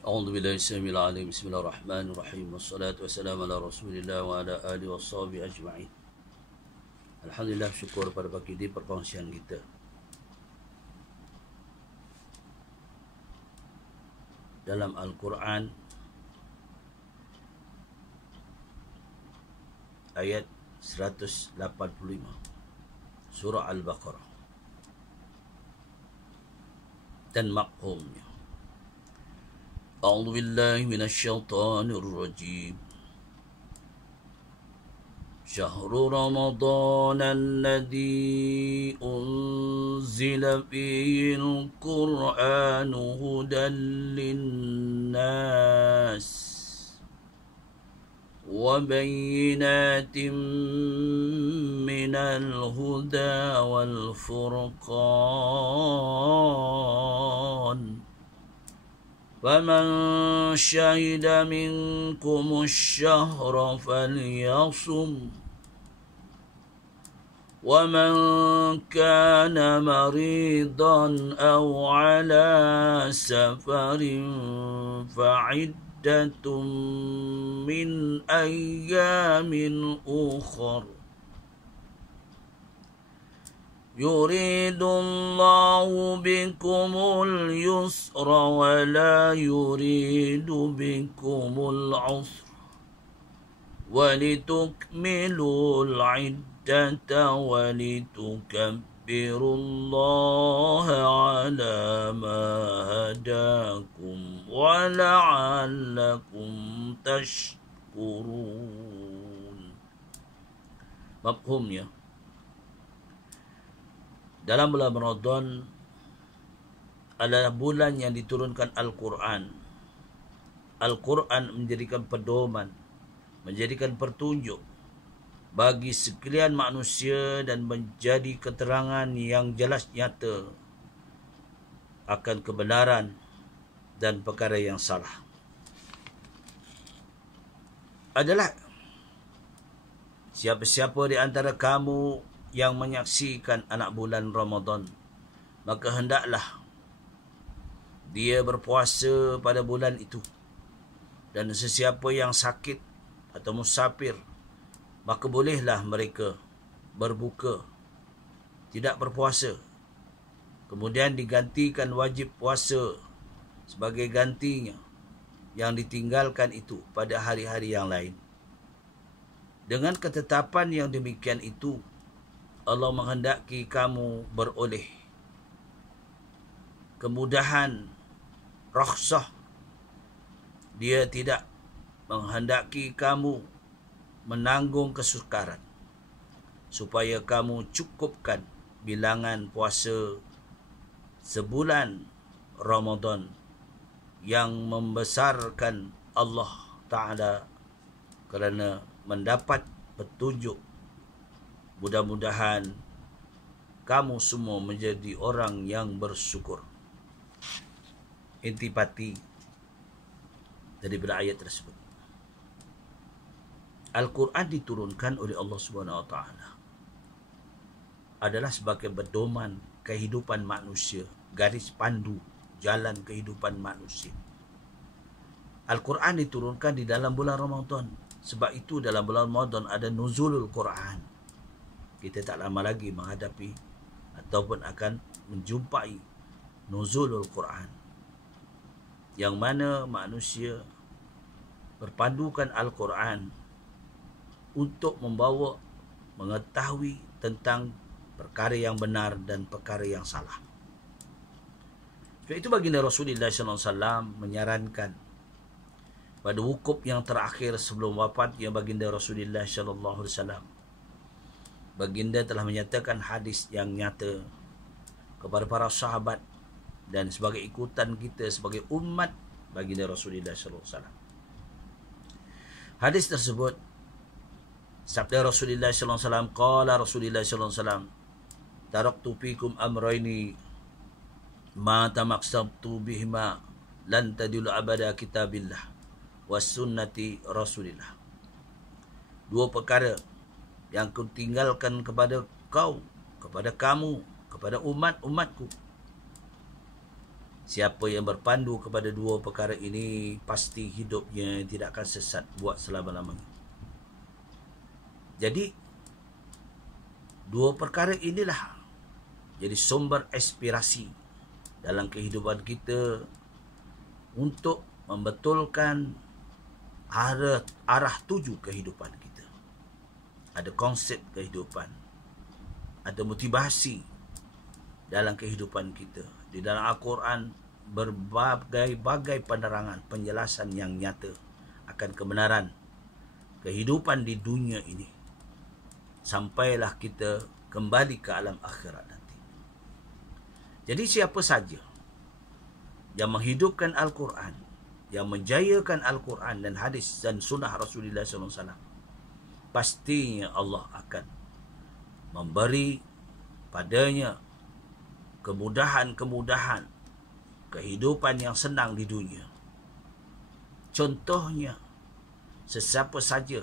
A'udzu billahi samil alim. Bismillahirrahmanirrahim. Wassalatu wassalamu ala Rasulillah wa ala alihi washabihi ajma'in. Alhamdulillah, syukur pada pagi ini perkongsian kita. Dalam Al-Quran ayat 185 surah Al-Baqarah dan makhumnya. A'udzu billahi minasyaitonir rajim. Syahrul Ramadan alladzi unzila fihi al-Qur'anu hudan lin-nas wa bayyinatin minal huda wal furqan. فمن شهد منكم الشهر فليصم ومن كان مريضا أو على سفر فعدة من أيام أخر يريد الله بكم اليسر ولا يريد بكم العسر ولتكملوا العدة ولتكبروا الله على ما هداكم ولعلكم تشكرون. Mafhumnya, dalam bulan Ramadan adalah bulan yang diturunkan Al-Quran. Al-Quran menjadikan pedoman, menjadikan petunjuk bagi sekalian manusia dan menjadi keterangan yang jelas nyata akan kebenaran dan perkara yang salah. Adalah siapa-siapa di antara kamu yang menyaksikan anak bulan Ramadan, maka hendaklah dia berpuasa pada bulan itu. Dan sesiapa yang sakit atau musafir, maka bolehlah mereka berbuka, tidak berpuasa. Kemudian digantikan wajib puasa sebagai gantinya yang ditinggalkan itu pada hari-hari yang lain. Dengan ketetapan yang demikian itu, Allah menghendaki kamu beroleh kemudahan, rakhsah. Dia tidak menghendaki kamu menanggung kesukaran, supaya kamu cukupkan bilangan puasa sebulan Ramadan yang membesarkan Allah Ta'ala kerana mendapat petunjuk. Mudah-mudahan kamu semua menjadi orang yang bersyukur. Intipati daripada ayat tersebut. Al-Quran diturunkan oleh Allah Subhanahu Wa Taala adalah sebagai pedoman kehidupan manusia, garis pandu jalan kehidupan manusia. Al-Quran diturunkan di dalam bulan Ramadan. Sebab itu dalam bulan Ramadan ada nuzulul Quran. Kita tak lama lagi menghadapi ataupun akan menjumpai nuzulul Quran, yang mana manusia berpandukan Al-Quran untuk membawa mengetahui tentang perkara yang benar dan perkara yang salah. Sebab itu baginda Rasulullah SAW menyarankan pada wukuf yang terakhir sebelum wafatnya baginda Rasulullah SAW, baginda telah menyatakan hadis yang nyata kepada para sahabat dan sebagai ikutan kita sebagai umat baginda Rasulullah SAW. Hadis tersebut, sabda Rasulullah SAW, qala Rasulullah SAW, taraktu fikum amrayni ma tamaksabtu bihima lan tadillu abada kitabillah was sunnati Rasulillah. Dua perkara yang aku tinggalkan kepada kau, kepada kamu, kepada umat-umatku. Siapa yang berpandu kepada dua perkara ini, pasti hidupnya tidak akan sesat buat selama-lamanya. Jadi, dua perkara inilah jadi sumber aspirasi dalam kehidupan kita untuk membetulkan arah tuju kehidupan kita. Ada konsep kehidupan, ada motivasi dalam kehidupan kita. Di dalam Al-Quran berbagai-bagai penerangan, penjelasan yang nyata akan kebenaran kehidupan di dunia ini, sampailah kita kembali ke alam akhirat nanti. Jadi siapa saja yang menghidupkan Al-Quran, yang menjayakan Al-Quran dan hadis dan sunnah Rasulullah SAW, pastinya Allah akan memberi padanya kemudahan-kemudahan kehidupan yang senang di dunia. Contohnya, sesiapa saja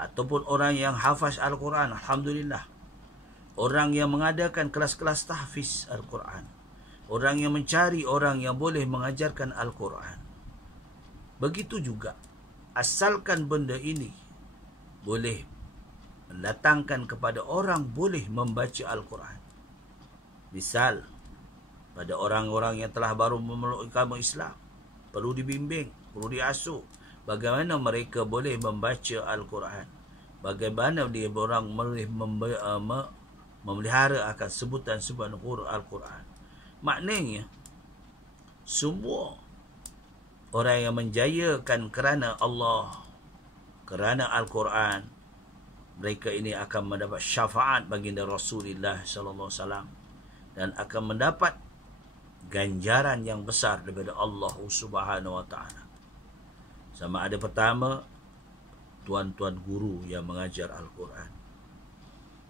ataupun orang yang hafaz Al-Quran, alhamdulillah. Orang yang mengadakan kelas-kelas tahfiz Al-Quran. Orang yang mencari orang yang boleh mengajarkan Al-Quran. Begitu juga, asalkan benda ini boleh mendatangkan kepada orang boleh membaca Al-Quran. Misal, pada orang-orang yang telah baru memeluk agama Islam, perlu dibimbing, perlu diasuh bagaimana mereka boleh membaca Al-Quran, bagaimana dia orang boleh memelihara akan sebutan-sebutan huruf Al-Quran. Maknanya, semua orang yang menjayakan kerana Allah, kerana Al-Quran, mereka ini akan mendapat syafaat baginda Rasulullah SAW dan akan mendapat ganjaran yang besar daripada Allah Subhanahu Wa Taala. Sama ada pertama, tuan-tuan guru yang mengajar Al-Quran.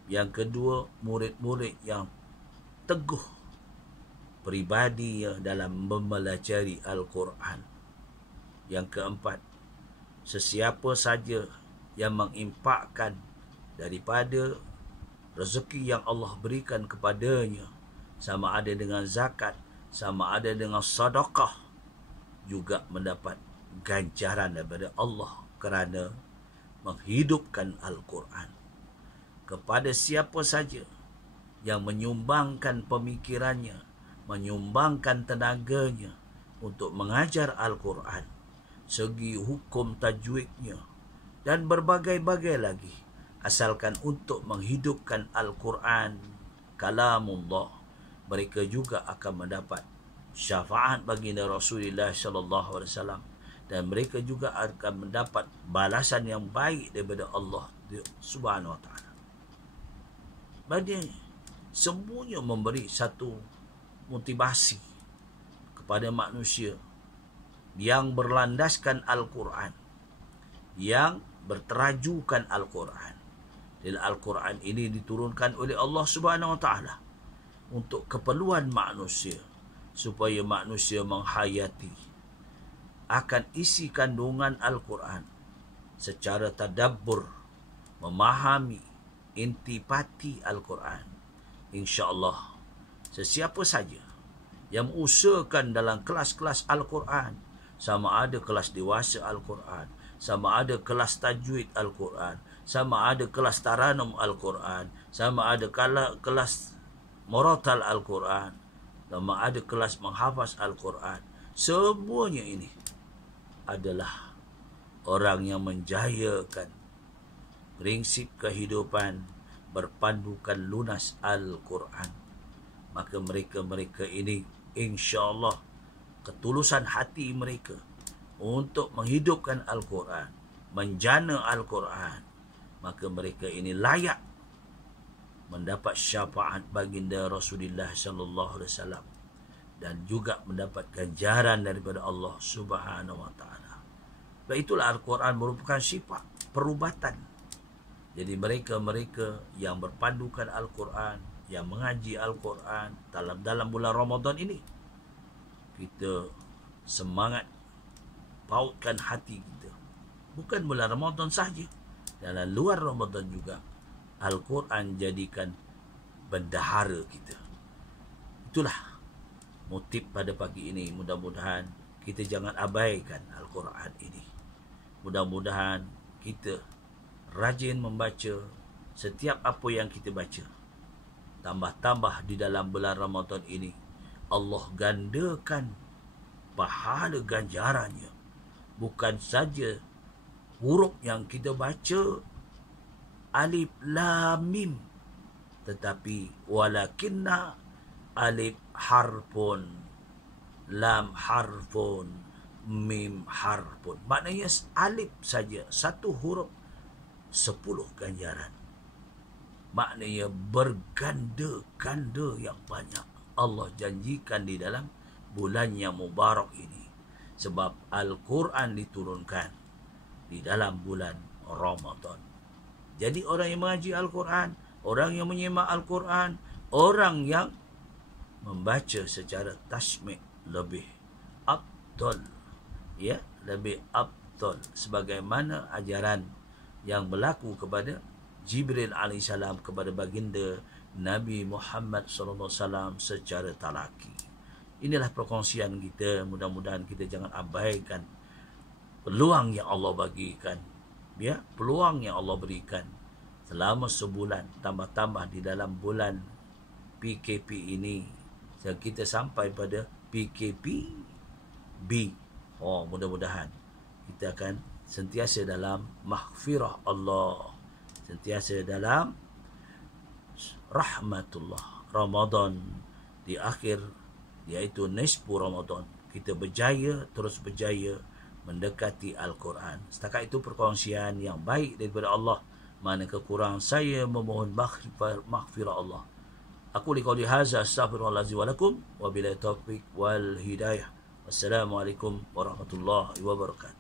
Yang kedua, murid-murid yang teguh peribadi dalam mempelajari Al-Quran. Yang keempat, sesiapa saja yang mengimpakkan daripada rezeki yang Allah berikan kepadanya, sama ada dengan zakat, sama ada dengan sedekah, juga mendapat ganjaran daripada Allah kerana menghidupkan Al-Quran. Kepada siapa saja yang menyumbangkan pemikirannya, menyumbangkan tenaganya untuk mengajar Al-Quran, segi hukum tajwidnya dan berbagai-bagai lagi, asalkan untuk menghidupkan Al-Quran, kalamullah, mereka juga akan mendapat syafaat baginda Rasulullah SAW, dan mereka juga akan mendapat balasan yang baik daripada Allah Subhanahu Wa Taala. Maksudnya, semuanya memberi satu motivasi kepada manusia yang berlandaskan Al-Quran, yang berterajukan Al-Quran. Dan Al-Quran ini diturunkan oleh Allah Subhanahu Wa Taala untuk keperluan manusia, supaya manusia menghayati akan isi kandungan Al-Quran secara tadabbur, memahami intipati Al-Quran. InsyaAllah, sesiapa saja yang mengusahakan dalam kelas-kelas Al-Quran, sama ada kelas dewasa Al-Quran, sama ada kelas tajwid Al-Quran, sama ada kelas taranum Al-Quran, sama ada kelas Muratal Al-Quran, sama ada kelas menghafaz Al-Quran. Semuanya ini adalah orang yang menjayakan prinsip kehidupan berpandukan lunas Al-Quran. Maka mereka-mereka ini, insya-Allah, ketulusan hati mereka untuk menghidupkan Al-Quran, menjana Al-Quran, maka mereka ini layak mendapat syafaat baginda Rasulullah sallallahu alaihi wasallam dan juga mendapat ganjaran daripada Allah Subhanahu Wa Taala. Dan itulah Al-Quran merupakan sifat perubatan. Jadi mereka-mereka yang berpandukan Al-Quran, yang mengaji Al-Quran dalam bulan Ramadan ini, kita semangat pautkan hati kita. Bukan bulan Ramadan sahaja, dalam luar Ramadan juga Al-Quran jadikan bendahara kita. Itulah motif pada pagi ini. Mudah-mudahan kita jangan abaikan Al-Quran ini. Mudah-mudahan kita rajin membaca setiap apa yang kita baca. Tambah-tambah di dalam bulan Ramadan ini, Allah gandakan pahala ganjarannya. Bukan saja huruf yang kita baca, alif lam mim, tetapi walakinna alif harfun, lam harfun, mim harfun. Maknanya alif saja, satu huruf 10 ganjaran. Maknanya berganda-ganda yang banyak Allah janjikan di dalam bulan yang mubarak ini. Sebab Al-Quran diturunkan di dalam bulan Ramadan. Jadi orang yang mengaji Al-Quran, orang yang menyimak Al-Quran, orang yang membaca secara tasmi' lebih afdal, ya, lebih afdal, sebagaimana ajaran yang berlaku kepada Jibril alaihissalam kepada baginda Nabi Muhammad sallallahu alaihi wasallam secara talaki. Inilah perkongsian kita. Mudah-mudahan kita jangan abaikan peluang yang Allah bagikan, ya, peluang yang Allah berikan selama sebulan, tambah-tambah di dalam bulan PKP ini, sehingga kita sampai pada PKP B. Mudah-mudahan kita akan sentiasa dalam maghfirah Allah, sentiasa dalam rahmatullah. Ramadan di akhir, iaitu nisfu Ramadan, kita berjaya, terus berjaya mendekati Al-Quran. Setakat itu perkongsian yang baik daripada Allah. Mana kekurangan saya memohon maghfirah Allah. Aku liqauli hadza astaghfirullahalazim wa lakum wa billahi taufiq wal hidayah. Wassalamualaikum warahmatullahi wabarakatuh.